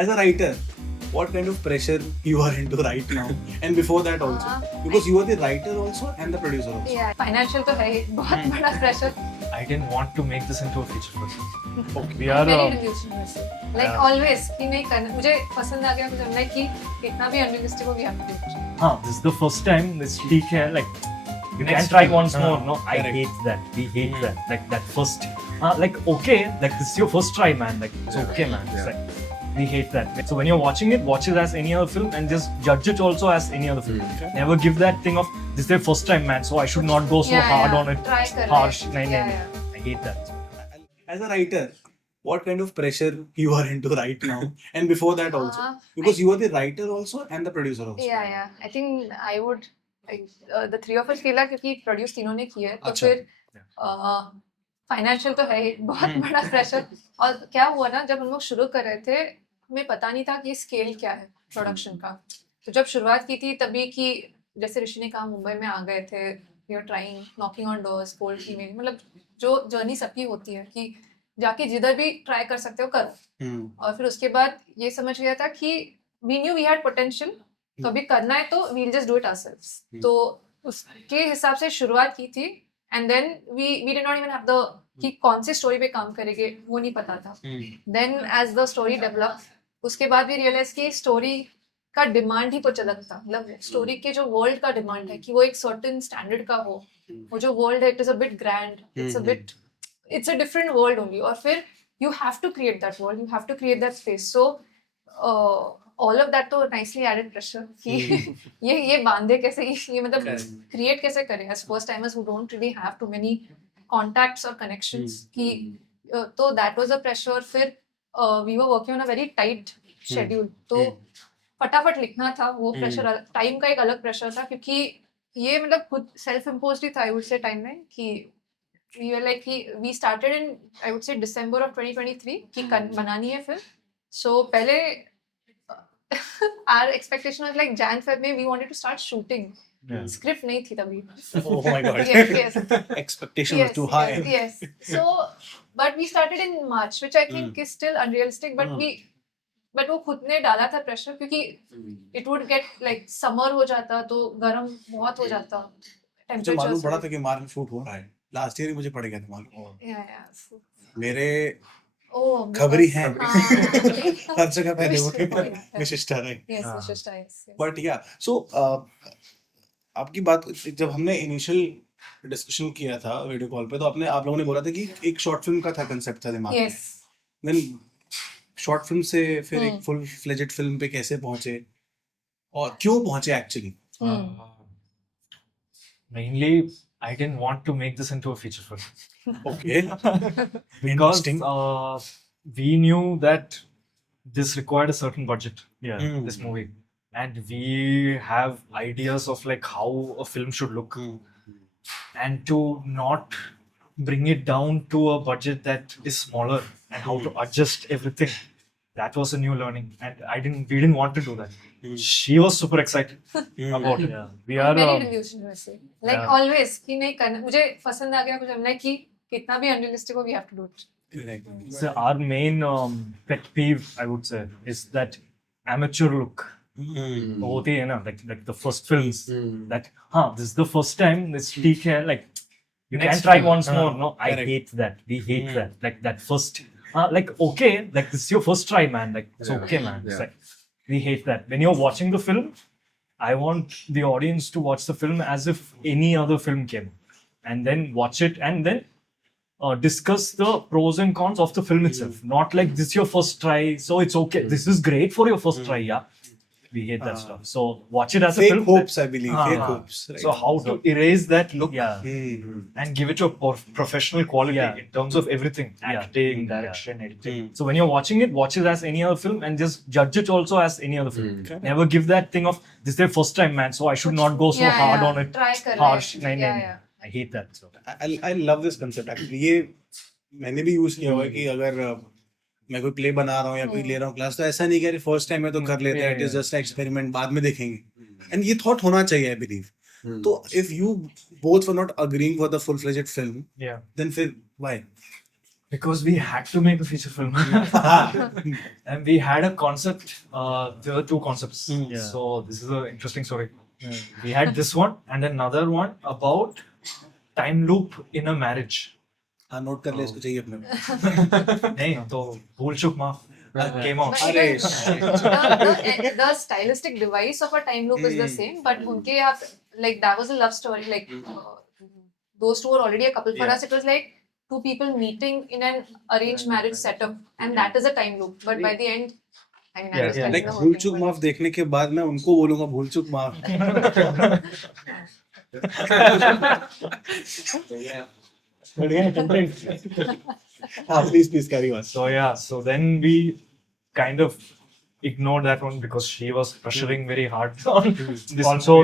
As a writer, what kind of pressure you are into right now, and before that also, because you are the writer also and the producer also. Yeah, financial तो है ही, बहुत बड़ा pressure. I didn't want to make this into a feature film. Okay. We are Very delusional वैसे. Like Yeah. always कि नहीं करना, मुझे पसंद आ गया, मुझे like कि कितना भी unrealistic हो we have to do it. this is the first time this ठीक है, like you Next can try film. once more. No, I Correct. hate that. We hate that. Like that first. Like okay, like this is your first try, man. Like it's okay, man. It's like we hate that. So when you're watching it, watch it as any other film and just judge it also as any other film. Okay. Never give that thing of this is their first time, man. So I should not go so hard on it. Try कर Harsh. रहे हैं. नहीं, Yeah, नहीं, yeah. I hate that. As a writer, what kind of pressure you are into right now, and before that also, because you are the writer also and the producer also. Yeah, yeah. I think I would like, the three of us feel like क्योंकि produce तीनों ने किया है तो अच्छा. फिर financial तो है ही, बहुत बड़ा प्रेशर. और क्या हुआ ना, जब हम लोग शुरू कर रहे थे हमें पता नहीं था कि स्केल क्या है प्रोडक्शन का. तो जब शुरुआत की थी तभी कि जैसे ऋषि ने कहा मुंबई में आ गए थे, we are trying knocking on doors, cold email, मतलब जो जर्नी सबकी होती है कि जाके जिधर भी ट्राई कर सकते हो करो. और फिर उसके बाद ये समझ गया था कि we knew we had potential, तो अभी करना है तो we'll just do it ourselves. तो उसके हिसाब से शुरुआत की थी. And then we did not even have the कि कौन सी स्टोरी पे काम करेंगे वो नहीं पता था. Then as the story develop, उसके बाद भी रियलाइज कि स्टोरी का डिमांड ही कुछ अलग था. मतलब स्टोरी के जो वर्ल्ड का डिमांड है कि वो एक सर्टेन स्टैंडर्ड का हो. वो जो वर्ल्ड है it is a bit grand, it's a different world only. और फिर you have to create that world, you have to create that space. So all of that तो nicely added pressure कि ये बांधे कैसे, ये मतलब create कैसे करें as first timers who don't really have too many contacts or connections कि तो that was a pressure. फिर we were working on a very tight schedule, तो फटाफट लिखना था. वो प्रेशर, टाइम का एक अलग प्रेशर था क्योंकि ये मतलब खुद सेल्फ इम्पोज्ड ही था आई वुड से टाइम में कि we were like we started in I would say December of 2023 कि बनानी है फिर. So पहले our expectation was like Jan Feb में we wanted to start shooting. Script नहीं थी तभी. Oh my god. Yes. Expectation was too high. Yes. So but we started in March, which I think is still unrealistic. But वो खुद ने डाला था pressure क्योंकि it would get like summer हो जाता तो गर्म बहुत हो जाता. मुझे मालूम पड़ा था कि मार्च में शूट हो रहा है. लास्ट ईयर ही मुझे पड़ गया था मालूम. मेरे खबरी हैं हर जगह पहले वो विशिष्टता है. बट या सो आपकी बात जब हमने इनिशियल डिस्कशन किया था वीडियो कॉल पे, तो आप लोगों ने बोला था कि एक शॉर्ट फिल्म का था कंसेप्ट था दिमाग में. देन शॉर्ट फिल्म से फिर एक फुल फ्लेजेड फिल्म पे कैसे पहुंचे और क्यों पहुंचे actually? Mainly, I didn't want to make this into a feature film. Okay. Because we knew that this required a certain budget. This movie, and we have ideas of like how a film should look, and to not bring it down to a budget that is smaller and how to adjust everything. That was a new learning, and we didn't want to do that. She was super excited about it. We are very delusional वैसे. Like always कि नहीं करना, मुझे पसंद आ गया, मुझे like कि कितना भी unrealistic हो we have to do it. So our main pet peeve, I would say, is that amateur look. होती है ना, like the first films that this is the first time, this ठीक है, like you can try once more. No, I hate that. We hate that. Like that first. Like okay, like this is your first try, man. Like it's okay, man. It's like we hate that. When you're watching the film, I want the audience to watch the film as if any other film came, and then watch it and then discuss the pros and cons of the film itself. Not like this is your first try, so it's okay. This is great for your first try, yeah. We hate that stuff. So watch it as a film. Fake hopes, I believe. Fake hopes. Right? So how to erase that look, and give it a professional quality in terms of everything, acting, direction, editing. So when you're watching it, watch it as any other film and just judge it also as any other film. Never give that thing of this is their first time, man. So I should not go so hard on it. Try कर रहे Harsh. हैं. नहीं. I hate that. So I love this concept actually. ये मैंने भी use किया हुआ है कि अगर मैं कोई प्ले बना रहा हूँ या कोई ले रहा हूँ क्लास, तो ऐसा नहीं कि फर्स्ट टाइम में तो कर लेते हैं, इट इज जस्ट एक्सपेरिमेंट, बाद में देखेंगे. एंड ये थॉट होना चाहिए आई बिलीव. तो if you both were not agreeing for the full fledged film, then फिर why? Because we had to make a feature film. And we had a concept. There were two concepts. Yeah. So this is an interesting story. We had this one and another one about time loop in a marriage. हाँ note कर ले इसको चाहिए अपने को। नहीं तो भूल चूक माफ came out. But even the stylistic device of a time loop is the same, but unke यहाँ like that was a love story. Like those two were already a couple. For us, it was like two people meeting in an arranged marriage setup, and that is a time loop. But by the end, I mean, I was telling like the whole भूल thing, चूक but- माफ देखने के बाद मैं उनको बोलूंगा भूल चूक माफ। बढ़िया कंटेंट। हाँ please carry on. So yeah, so then we kind of ignored that one because she was pressuring very hard on this. Also,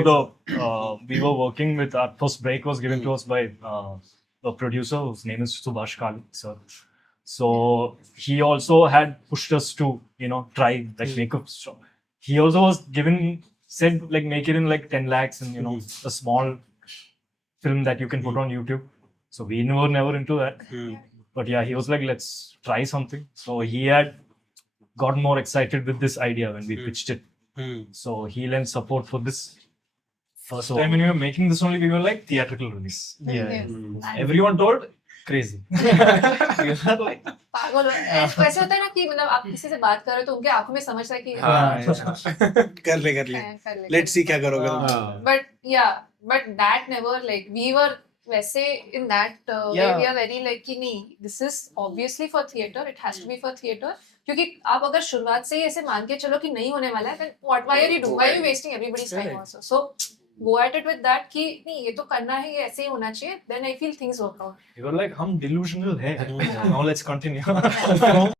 we were working with our first break was given to us by a producer whose name is Subhash Kali, sir. So he also had pushed us to try like make a show. He also was said like make it in like 10 lakhs and a small film that you can put on YouTube. So we were never into that. But yeah, he was like, let's try something. So he had got more excited with this idea when we pitched it. So he lent support for this. First time when we were making this only, we were like theatrical release. Yes. Everyone told crazy. We were like, पागल ऐसे होता है ना कि मतलब आप किसी से बात कर रहे हो तो उनके आंखों में समझ रहा है कि कर ले कर ले। लेट्स सी क्या करोगे तुम। but that never like we were वैसे in that way we are very like कि नहीं this is obviously for theater, it has to be for theater, क्योंकि आप अगर शुरुआत से ही ऐसे मान के चलो कि नहीं होने वाला है then why are you wasting everybody's time also, so go at it with that कि नहीं ये तो करना है, ये ऐसे ही होना चाहिए, then I feel things work out. we were like, हम delusional है. Now let's continue.